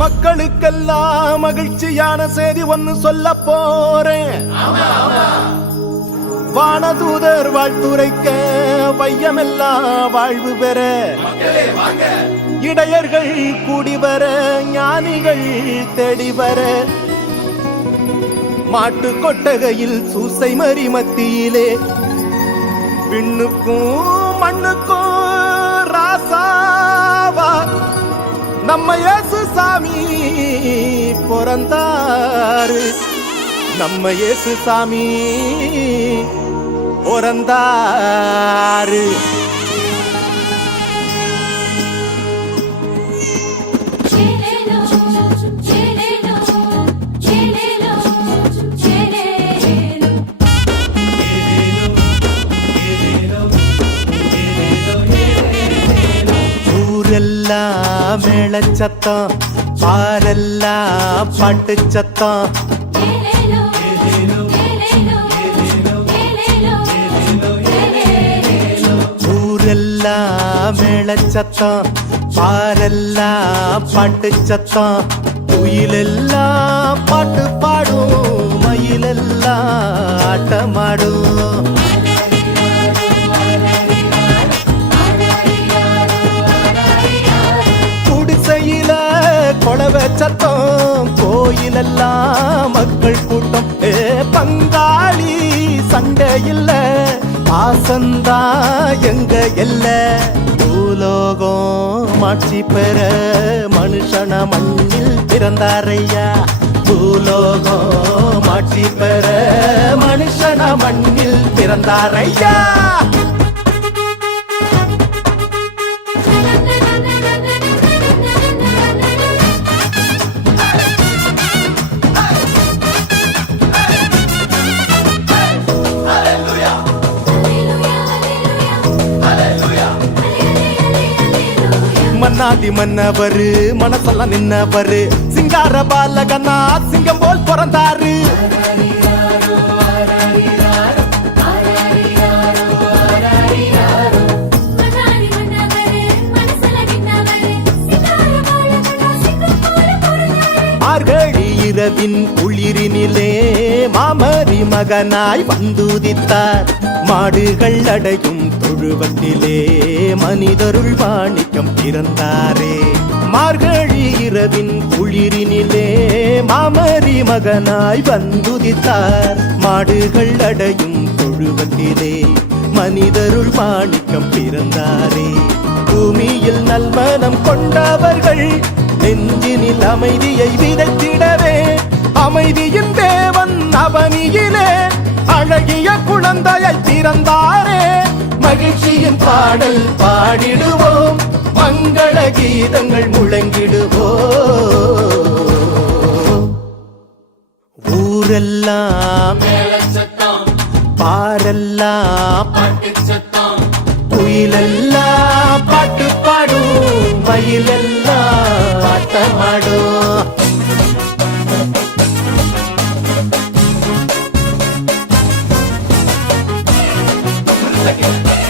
மக்களுக்கெல்லாம் மகிழ்ச்சியான செய்தி ஒன்னு சொல்ல போறேன். வானதூதர் வாழ்த்துரைக்க வையமெல்லாம் வாழ்வு பெற, இடையர்கள் கூடி வர, ஞானிகள் தேடி வர, மாட்டு கொட்டகையில் சூசை மறி மத்தியிலே விண்ணுக்கும் மண்ணுக்கும் ராசாவா நம்ம இயேசு சாமி பிறந்தாரு. நம்ம இயேசு சாமி பிறந்தாரு. ஊரெல்லாம் மேளச்சத்தம், பாரெல்லாம் பாட்டு சத்தம். ஊரெல்லாம் மேளச்சத்தம், பாரெல்லாம் பாட்டு சத்தம். குயிலெல்லாம் பாட்டு பாடும், மயிலெல்லாம் ஆட்டமாடும். குடிசையில கொளவ சத்தம், கோயிலெல்லாம் மக்கள் கூட்டம். பங்காளி சண்டை இல்ல, பாசந்தா எங்க எல்ல. பூலோகம் ஆட்சி பெற மனுஷன மண்ணில் பிறந்தாரையா. பூலோகம் ஆட்சி பெற மனுஷன மண்ணில் பிறந்தாரையா. மன்னாதி மன்னவரு மனசெல்லாம் நின்னவரு, சிங்கார பாலகனா சிங்கம் போல் பிறந்தாரு. மார்கழி இரவின் குளிரினிலே மாமரி மகனாய் வந்துதித்தார். மாடுகள் அடையும் தொழுவத்திலே மனிதருள் மாணிக்கம் பிறந்தாரே. மார்கழி இரவின் குளிரினிலே மாமரி மகனாய் வந்துதித்தார். மாடுகள் அடையும் தொழுவத்திலே மனிதருள் மாணிக்கம் பிறந்தாரே. பூமியில் நல்மனம் கொண்டவர்கள் நெஞ்சினில் அமைதியை விதைத்திடவே, அமைதியின் தேவன் அவனியிலே அழகிய குழந்தையை பிறந்தாரே. மகிழ்ச்சியின் பாடல் பாடிடுவோம், மங்கள கீதங்கள் முழங்கிடுவோம். ஊரெல்லாம் பாரெல்லாம் குயிலெல்லாம் பாட்டு பாடும், மயிலெல்லாம் ஆட்டமாடும். Second.